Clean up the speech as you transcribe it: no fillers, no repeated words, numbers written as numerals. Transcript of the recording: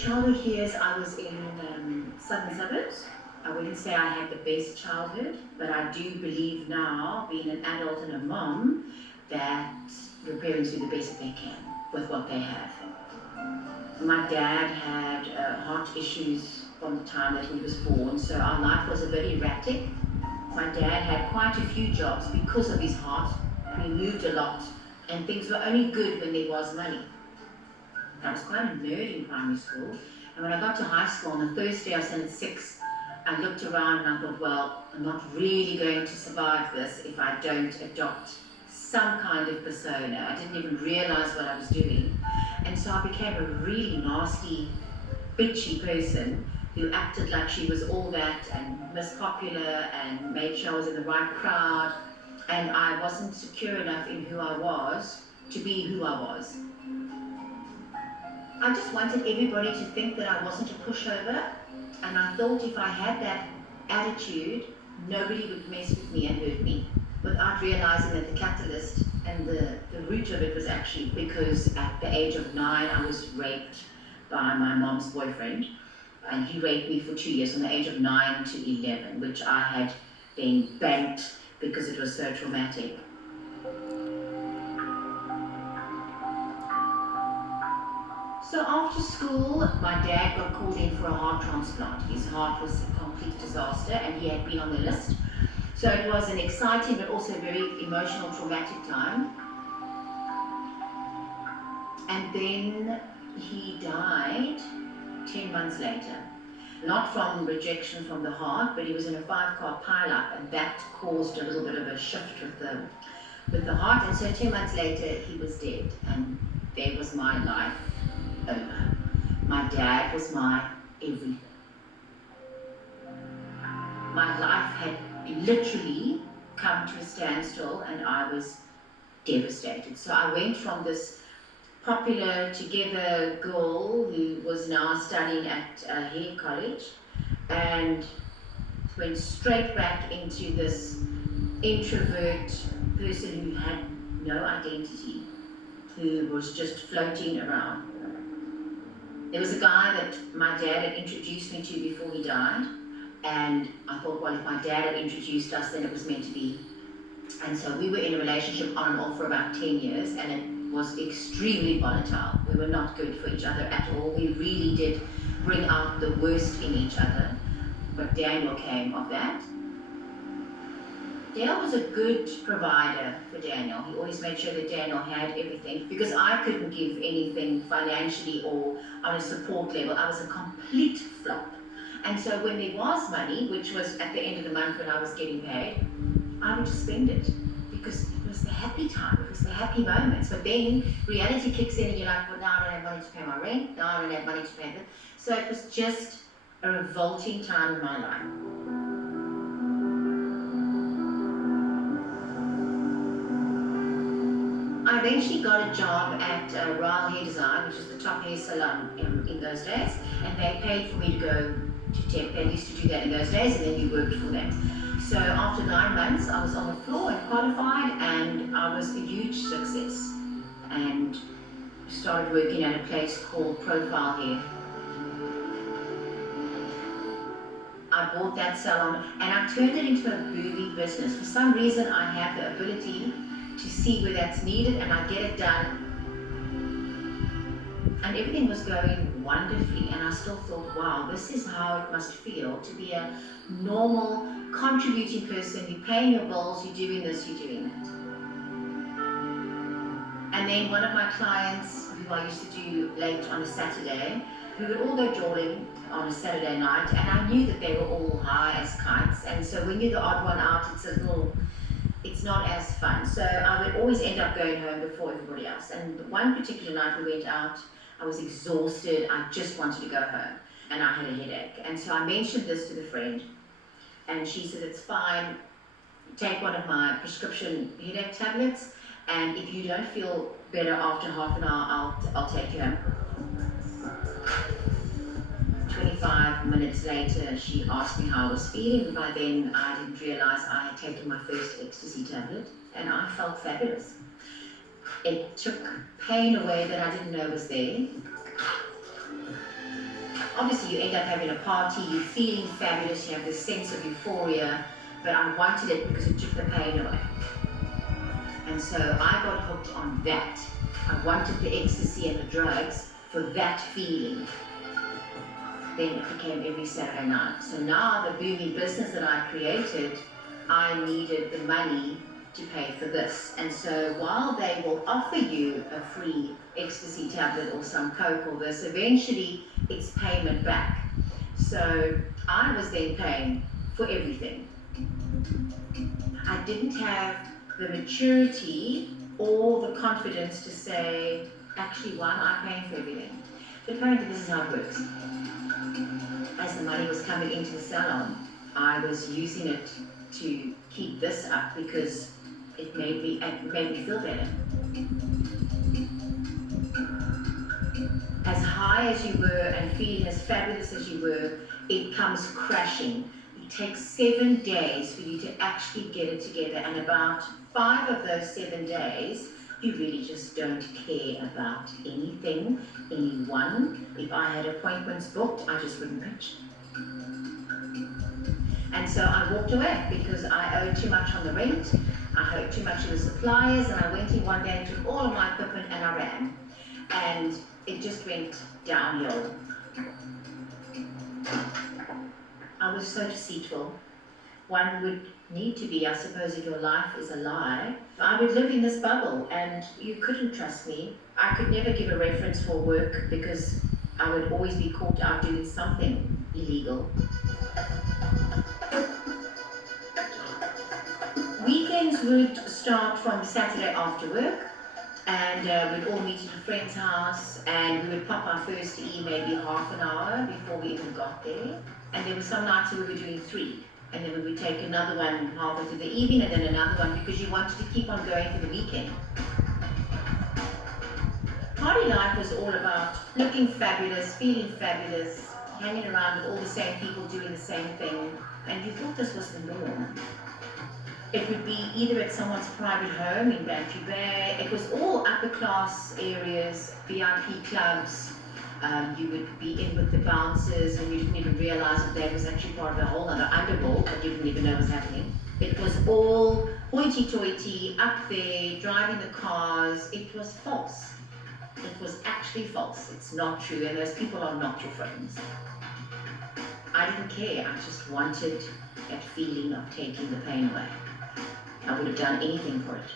Childhood years, I was in southern suburbs. I wouldn't say I had the best childhood, but I do believe now, being an adult and a mom, that your parents do the best that they can with what they have. My dad had heart issues from the time that he was born, so our life was a bit erratic. My dad had quite a few jobs because of his heart. We moved a lot, and things were only good when there was money. I was quite a nerd in primary school, and when I got to high school, on the first day of Standard 6, I looked around and I thought, well, I'm not really going to survive this if I don't adopt some kind of persona. I didn't even realize what I was doing, and so I became a really nasty, bitchy person who acted like she was all that and Miss Popular and made sure I was in the right crowd, and I wasn't secure enough in who I was to be who I was. I just wanted everybody to think that I wasn't a pushover, and I thought if I had that attitude, nobody would mess with me and hurt me, without realizing that the catalyst and the root of it was actually because at the age of 9, I was raped by my mom's boyfriend, and he raped me for 2 years, from the age of 9 to 11, which I had then banked because it was so traumatic. So after school, my dad got called in for a heart transplant. His heart was a complete disaster and he had been on the list. So it was an exciting but also very emotional, traumatic time. And then he died 10 months later. Not from rejection from the heart, but he was in a 5-car pileup, and that caused a little bit of a shift with the heart. And so 10 months later, he was dead, and there was my life over. My dad was my everything. My life had literally come to a standstill, and I was devastated. So I went from this popular, together girl who was now studying at Hare College, and went straight back into this introvert person who had no identity, who was just floating around. There was a guy that my dad had introduced me to before he died, and I thought, well, if my dad had introduced us, then it was meant to be. And so we were in a relationship on and off for about 10 years, and it was extremely volatile. We were not good for each other at all. We really did bring out the worst in each other, but Daniel came of that. Dale was a good provider for Daniel. He always made sure that Daniel had everything, because I couldn't give anything financially or on a support level. I was a complete flop. And so when there was money, which was at the end of the month when I was getting paid, I would just spend it, because it was the happy time, it was the happy moments. But then reality kicks in and you're like, well, now I don't have money to pay my rent, now I don't have money to pay this. So it was just a revolting time in my life. I eventually got a job at Royal Hair Design, which is the top hair salon in those days, and they paid for me to go to temp. They used to do that in those days, and then you worked for them. So after 9 months, I was on the floor and qualified, and I was a huge success. And started working at a place called Profile Hair. I bought that salon, and I turned it into a booming business. For some reason, I have the ability to see where that's needed, and I get it done. And everything was going wonderfully, and I still thought, wow, this is how it must feel to be a normal, contributing person. You're paying your bills, you're doing this, you're doing that. And then one of my clients, who I used to do late on a Saturday, we would all go jawing on a Saturday night, and I knew that they were all high as kites, and so when you're the odd one out, it's not as fun. So I would always end up going home before everybody else. And one particular night we went out, I was exhausted, I just wanted to go home, and I had a headache. And so I mentioned this to the friend, and she said, it's fine, take one of my prescription headache tablets, and if you don't feel better after half an hour, I'll take you home. 25 minutes later, she asked me how I was feeling. By then, I didn't realize I had taken my first ecstasy tablet, and I felt fabulous. It took pain away that I didn't know was there. obviously you end up having a party, you're feeling fabulous, you have this sense of euphoria, but I wanted it because it took the pain away. And so I got hooked on that. I wanted the ecstasy and the drugs for that feeling. Then it became every Saturday night. So now the booming business that I created, I needed the money to pay for this. And so while they will offer you a free ecstasy tablet or some coke or this, eventually it's payment back. So I was then paying for everything. I didn't have the maturity or the confidence to say, actually, why am I paying for everything? But apparently this is how it works. As the money was coming into the salon, I was using it to keep this up because it made me feel better. As high as you were and feeling as fabulous as you were, it comes crashing. It takes 7 days for you to actually get it together, and about 5 of those 7 days, you really just don't care about anything, anyone. If I had appointments booked, I just wouldn't pitch. And so I walked away because I owed too much on the rent, I owed too much to the suppliers, and I went in one day and took all of my equipment and I ran. And it just went downhill. I was so deceitful. One would need to be, I suppose, if your life is a lie. I would live in this bubble and you couldn't trust me. I could never give a reference for work because I would always be caught out doing something illegal. Weekends would start from Saturday after work, and we'd all meet at a friend's house, and we would pop our first E maybe half an hour before we even got there. And there were some nights where we were doing 3, and then we would take another one halfway through the evening, and then another one because you wanted to keep on going for the weekend. Party life was all about looking fabulous, feeling fabulous, hanging around with all the same people doing the same thing, and you thought this was the norm. It would be either at someone's private home in Bantry Bay. It was all upper class areas, VIP clubs. You would be in with the bouncers and you didn't even realize that that was actually part of a whole other underworld that you didn't even know was happening. It was all hoity-toity, up there, driving the cars. It was false. It was actually false. It's not true, and those people are not your friends. I didn't care. I just wanted that feeling of taking the pain away. I would have done anything for it.